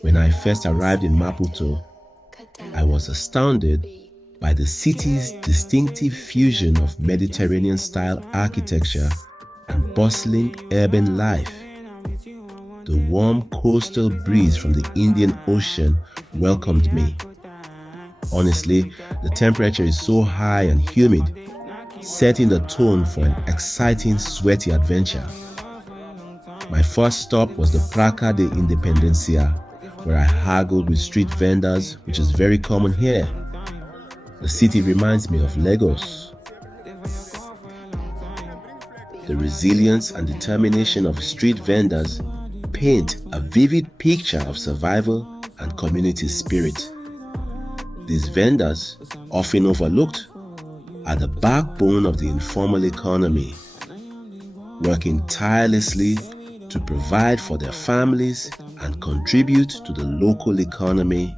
When I first arrived in Maputo, I was astounded by the city's distinctive fusion of Mediterranean-style architecture and bustling urban life. The warm coastal breeze from the Indian Ocean welcomed me. Honestly, the temperature is so high and humid, setting the tone for an exciting, sweaty adventure. My first stop was the Praça de Independencia, where I haggled with street vendors, which is very common here. The city reminds me of Lagos. The resilience and determination of street vendors paint a vivid picture of survival and community spirit. These vendors, often overlooked, are the backbone of the informal economy, working tirelessly to provide for their families and contribute to the local economy.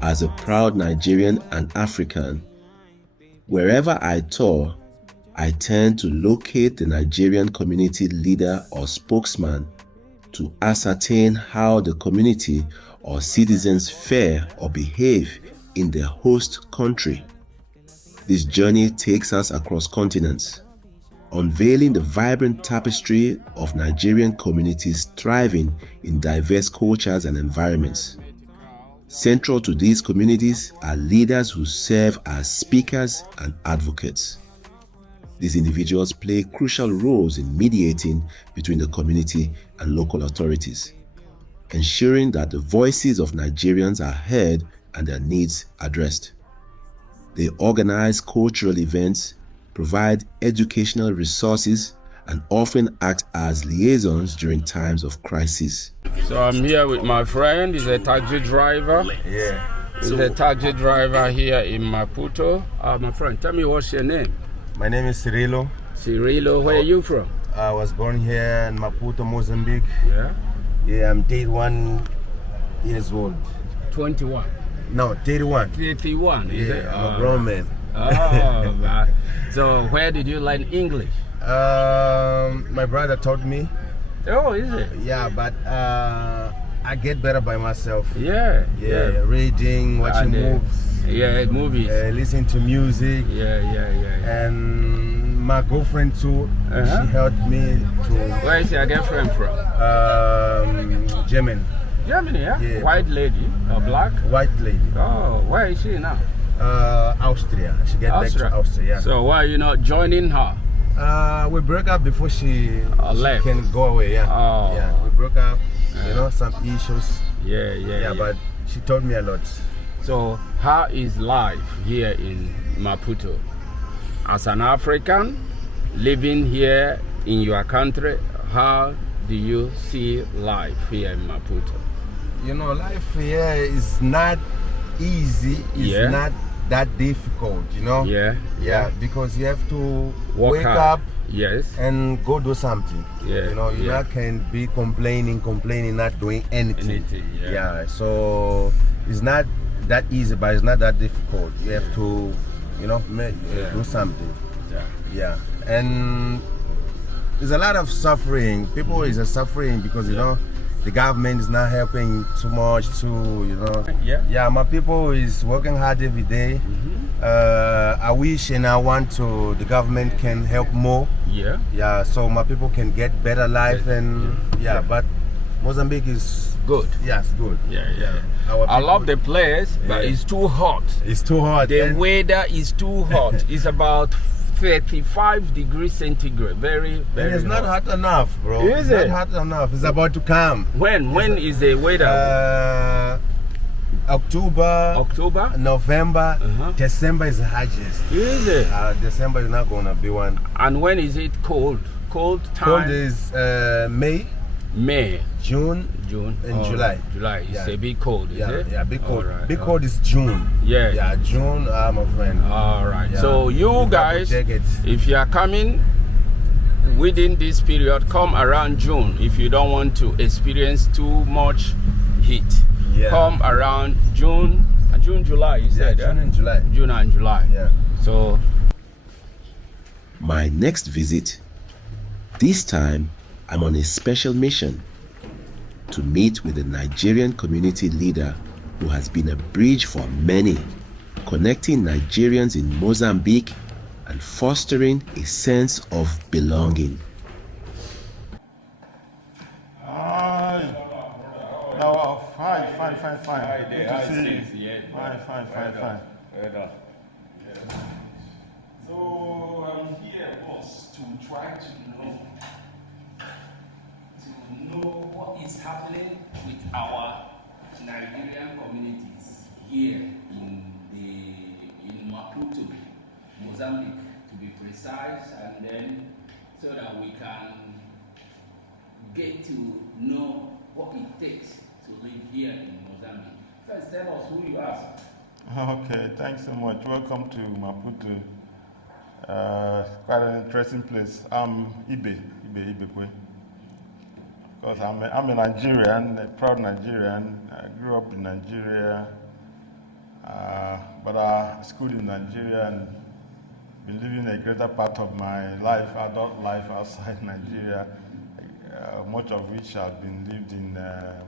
As a proud Nigerian and African, wherever I tour, I tend to locate the Nigerian community leader or spokesman to ascertain how the community or citizens fare or behave in their host country. This journey takes us across continents, unveiling the vibrant tapestry of Nigerian communities thriving in diverse cultures and environments. Central to these communities are leaders who serve as speakers and advocates. These individuals play crucial roles in mediating between the community and local authorities, ensuring that the voices of Nigerians are heard and their needs addressed. They organize cultural events, provide educational resources, and often act as liaisons during times of crisis. So I'm here with my friend. He's a taxi driver. Yeah. He's a taxi driver here in Maputo. My friend, tell me what's your name? My name is Cirilo. Cirilo, where are you from? I was born here in Maputo, Mozambique. Yeah. Yeah, I'm 31 years old. 21. No, 31. 31. Is it? I'm a grown man. Oh, man. So where did you learn English? My brother taught me. Oh, is it? Yeah, but I get better by myself. Yeah. Reading, watching movies. Yeah, movies. Listening to music. Yeah. And my girlfriend too. She helped me to. Where is your girlfriend from? Germany. Germany, yeah? Yeah. White lady or black? White lady. Oh, where is she now? Austria. She get back to Austria. Yeah. So why are you not joining her? We broke up before she left. Can go away. Yeah. Oh. Yeah. We broke up. You know, some issues. Yeah. But she taught me a lot. So how is life here in Maputo? As an African living here in your country, how do you see life here in Maputo? You know, life here is not easy. It's not that difficult, you know? Yeah, because you have to wake up and go do something. You know, you not can be complaining, not doing anything. Yeah, so it's not that easy, but it's not that difficult. You have to, you know, do something. Yeah. And there's a lot of suffering. People is suffering because, you know, the government is not helping too much too, you know. Yeah, my people is working hard every day. I wish and I want to, the government can help more. Yeah, so my people can get better life and but Mozambique is good. Yes, good. Yeah. I love the place, but it's too hot. It's too hot. The weather is too hot. It's about 35 degrees centigrade. Very and it's not hot enough, bro. It's not hot enough. It's about to come. When is the weather? October, November, December is the hottest. Is it? December is not gonna be one. And when is it cold? Cold time? Cold is May. May. June and July. July. It's a bit cold, is it? Yeah, big cold. Right. Big cold is June. Yeah, June, my friend. All right. Yeah. So you guys, if you are coming within this period, come around June. If you don't want to experience too much heat, come around June, July. You said June and July. June and July. Yeah. So my next visit, this time I'm on a special mission to meet with a Nigerian community leader who has been a bridge for many, connecting Nigerians in Mozambique and fostering a sense of belonging. Fine. Good to see you. Fine. So I'm here, boss, to try to know what is happening with our Nigerian communities here in Maputo, Mozambique, to be precise, and then so that we can get to know what it takes to live here in Mozambique. First, tell us who you are, sir. Okay, thanks so much. Welcome to Maputo. Quite an interesting place. I'm Ibe. Because I'm a Nigerian, a proud Nigerian. I grew up in Nigeria, but I schooled in Nigeria and been living a greater part of my life, adult life, outside Nigeria, much of which has been lived in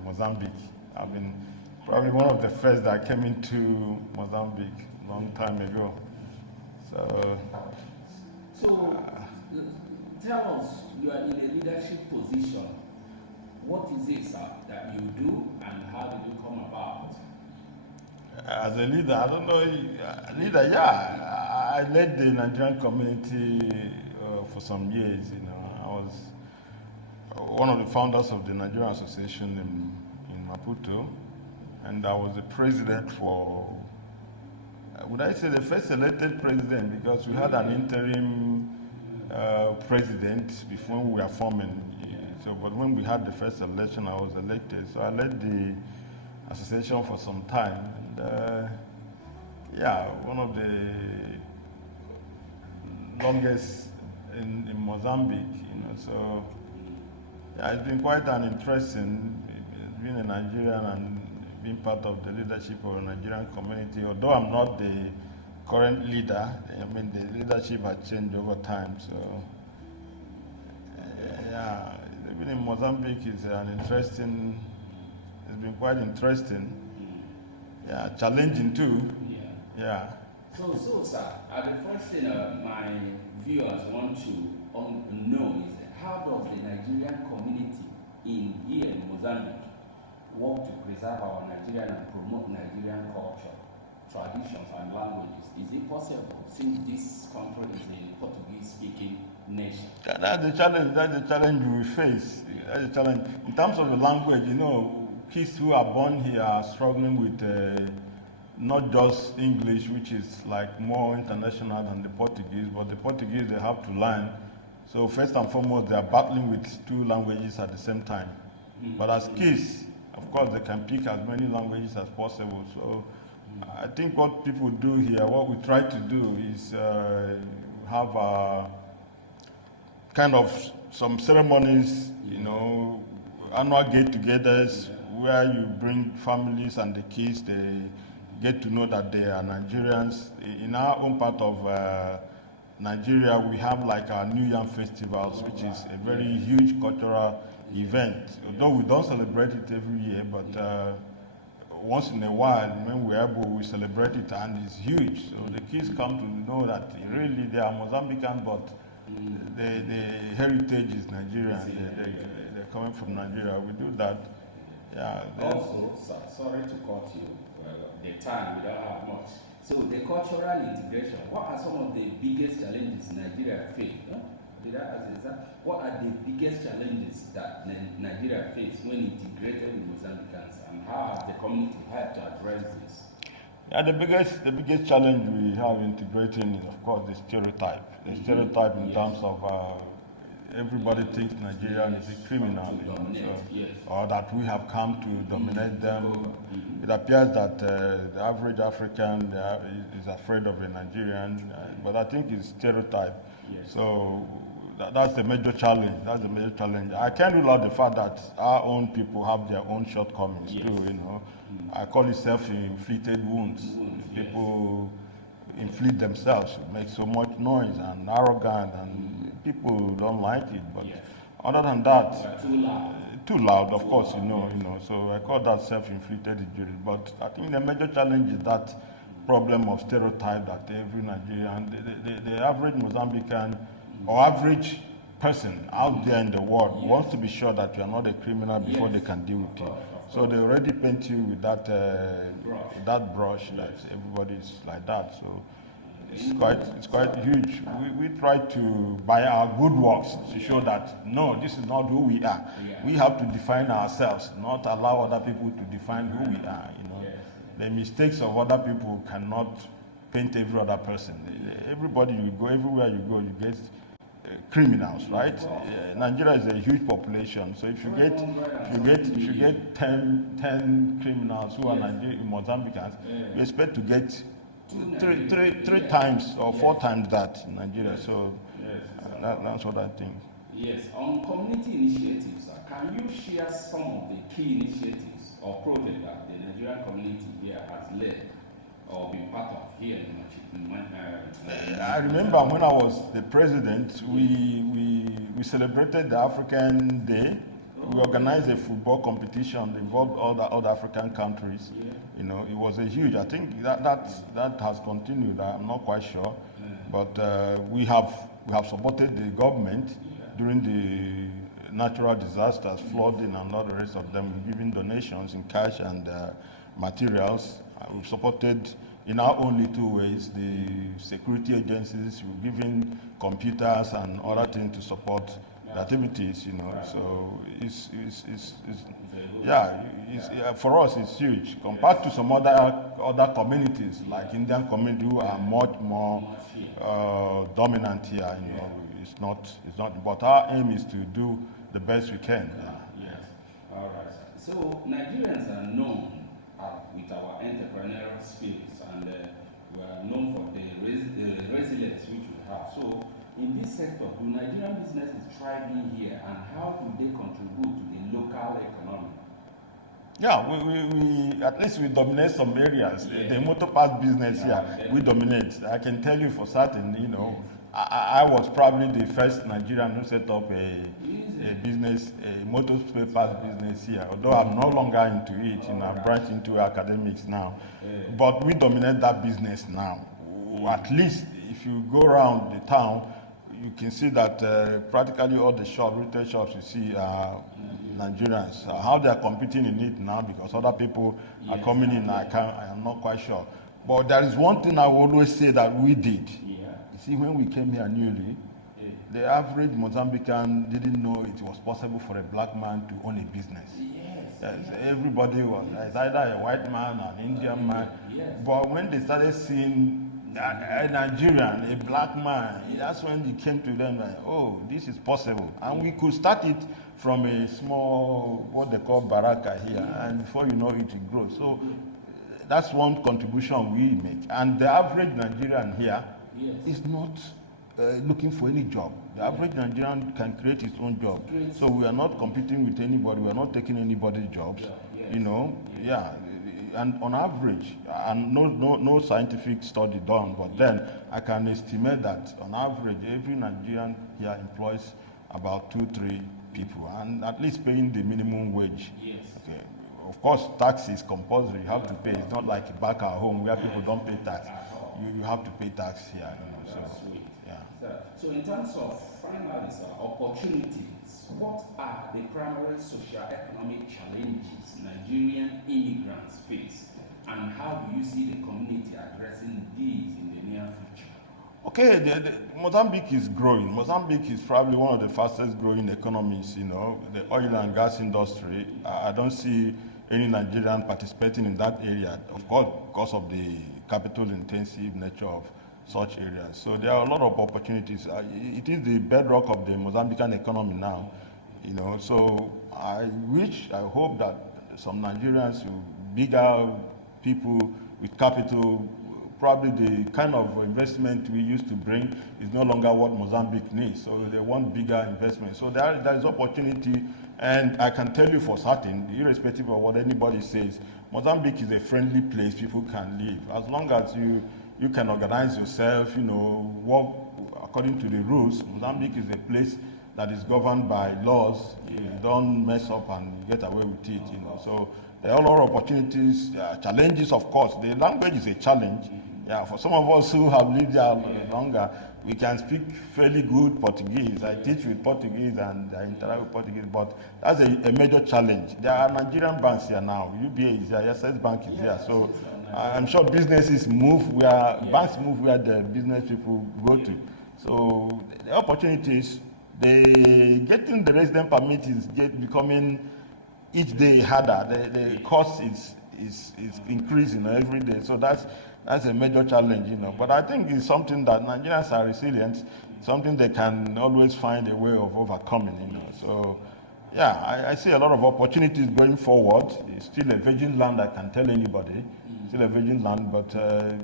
Mozambique. I've been probably one of the first that came into Mozambique a long time ago. So tell us, you are in a leadership position. What is it, sir, that you do, and how did you come about? As a leader, I don't know. I led the Nigerian community for some years. I was one of the founders of the Nigerian Association in Maputo, and I was the president for, would I say the first elected president, because we had an interim president before we were forming. So, but when we had the first election, I was elected. So I led the association for some time. And, one of the longest in Mozambique. So it's been quite an interesting, being a Nigerian and being part of the leadership of a Nigerian community. Although I'm not the current leader, the leadership has changed over time. So living in Mozambique is it's been quite interesting. Challenging too. So sir, the first thing my viewers want to know is how does the Nigerian community here in Mozambique work to preserve our Nigerian and promote Nigerian culture, traditions and languages? Is it possible, since this country is a Portuguese-speaking nation? That's the challenge we face. That's the challenge. In terms of the language, kids who are born here are struggling with not just English, which is like more international than the Portuguese, but the Portuguese they have to learn. So first and foremost, they are battling with two languages at the same time. But as kids, of course, they can pick as many languages as possible. So I think what people do here, what we try to do is have kind of some ceremonies, annual get-togethers where you bring families and the kids, they get to know that they are Nigerians. In our own part of Nigeria, we have like our New Yam festivals, which is a very huge cultural event. Although we don't celebrate it every year, but once in a while, when we're able, we celebrate it, and it's huge. So the kids come to know that really they are Mozambican, but the heritage is Nigerian. They're coming from Nigeria. We do that. Also, sorry to cut you. The time, we don't have much. So the cultural integration, what are some of the biggest challenges Nigeria face? Did I ask you that? What are the biggest challenges that Nigeria face when integrated with Mozambicans, and how has the community helped to address this? The biggest challenge we have integrating is, of course, the stereotype. The stereotype in terms of everybody thinks Nigerian is a criminal, or that we have come to dominate them. It appears that the average African is afraid of a Nigerian, but I think it's stereotype. So that's a major challenge. That's a major challenge. I can't rule out the fact that our own people have their own shortcomings too. I call it self-inflicted wounds. People inflict themselves, make so much noise and arrogant, and people don't like it. But other than that, too loud, of course, So I call that self-inflicted injury. But I think the major challenge is that problem of stereotype that every Nigerian, the average Mozambican or average person out there in the world wants to be sure that you are not a criminal before they can deal with you. So they already paint you with that brush that everybody is like that. So it's quite huge. We try to, by our good works, to show that no, this is not who we are. We have to define ourselves, not allow other people to define who we are. The mistakes of other people cannot paint every other person. Everybody, you go everywhere you go, you get criminals, right? Nigeria is a huge population, so if you get 10 criminals who are Mozambicans, you expect to get three times or 4 times that in Nigeria. So that's what I think. Yes, on community initiatives, can you share some of the key initiatives or projects that the Nigerian community here has led or been part of here in I remember when I was the president, we celebrated the African Day. We organized a football competition that involved all the other African countries. It was a huge. I think that has continued. I'm not quite sure, but we have supported the government during the natural disasters, flooding, and all the rest of them, giving donations in cash and materials. We've supported in our own little ways the security agencies. We've given computers and other things to support the activities. So for us it's huge compared to some other communities like Indian community who are much more dominant here. It's not. But our aim is to do the best we can. Yes. All right. So Nigerians are known with our entrepreneurial spirits, and we are known for the resilience which we have. So in this sector, do Nigerian businesses thriving here, and how do they contribute to the local economy? Yeah, we at least we dominate some areas. The motor parts business here, we dominate. I can tell you for certain, I was probably the first Nigerian who set up a business, a motor spare parts business here. Although I'm no longer into it, I've branched into academics now. But we dominate that business now. At least if you go around the town, you can see that practically all the retail shops you see are Nigerians. How they are competing in it now because other people are coming in, I am not quite sure. But there is one thing I will always say that we did. You see, when we came here newly, the average Mozambican didn't know it was possible for a black man to own a business. Everybody was either a white man or an Indian man. But when they started seeing a Nigerian, a black man, that's when it came to them like, oh, this is possible. And we could start it from a small, what they call baraka here, and before you know it, it grows. So that's one contribution we make. And the average Nigerian here is not looking for any job. The average Nigerian can create his own job. So we are not competing with anybody. We are not taking anybody's jobs. And on average, and no scientific study done, but then I can estimate that on average, every Nigerian here employs about 2-3 people, and at least paying the minimum wage. Okay. Of course, tax is compulsory. You have to pay. It's not like back at home where people don't pay tax. You have to pay tax here. So in terms of finally, opportunities, what are the primary socio-economic challenges Nigerian immigrants face, and how do you see the community addressing these in the near future? Okay, Mozambique is growing. Mozambique is probably one of the fastest growing economies, the oil and gas industry. I don't see any Nigerian participating in that area, of course, because of the capital intensive nature of such areas. So there are a lot of opportunities. It is the bedrock of the Mozambican economy now, So I hope that some Nigerians, bigger people with capital, probably the kind of investment we used to bring is no longer what Mozambique needs. So they want bigger investment. So there is opportunity, and I can tell you for certain, irrespective of what anybody says, Mozambique is a friendly place people can live. As long as you can organize yourself, work according to the rules. Mozambique is a place that is governed by laws. You don't mess up and you get away with it, So there are a lot of opportunities, challenges, of course. The language is a challenge. Yeah, for some of us who have lived there longer, we can speak fairly good Portuguese. I teach with Portuguese and I interact with Portuguese, but that's a major challenge. There are Nigerian banks here now. UBA is here, SS Bank is here. So I'm sure businesses move banks move where the business people go to. So the opportunities, getting the resident permit is becoming each day harder. The cost is increasing every day. So that's a major challenge, But I think it's something that Nigerians are resilient, something they can always find a way of overcoming, So yeah, I see a lot of opportunities going forward. It's still a virgin land, I can tell anybody. Still a virgin land, but there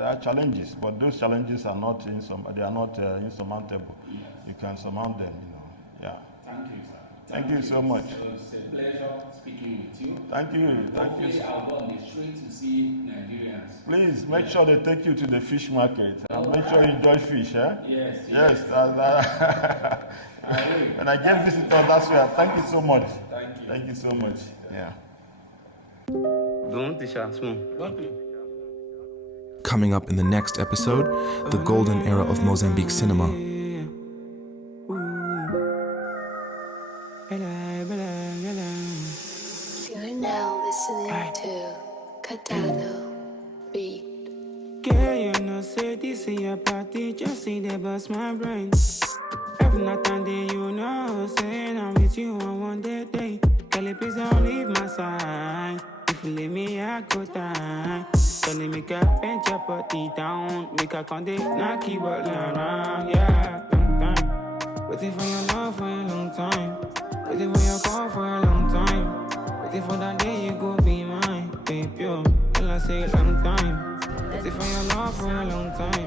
are challenges. But those challenges are not insurmountable. You can surmount them, Yeah. Thank you, sir. Thank you so much. So it's a pleasure speaking with you. Thank you. Hopefully I'll go on the street to see Nigerians. Please make sure they take you to the fish market and make sure you enjoy fish, eh? Yes. When I get visitors, that's where. Thank you so much. Thank you. Thank you so much. Yeah. Coming up in the next episode, the golden era of Mozambique cinema. You're now listening to Catano Beat. Girl, you know, say this in your party, just see they bust my brain. Every night and day, you know, saying I'm with you on one day. Girl, please don't leave my side. If you leave me, I go die. Don't let me paint your body down. Make a contact, not keep walking around. Yeah, long time. Waiting for your love for a long time. Waiting for your call for a long time. Waiting for that day you go be mine, babe, yo. Girl, I say long time. Waiting for your love for a long time.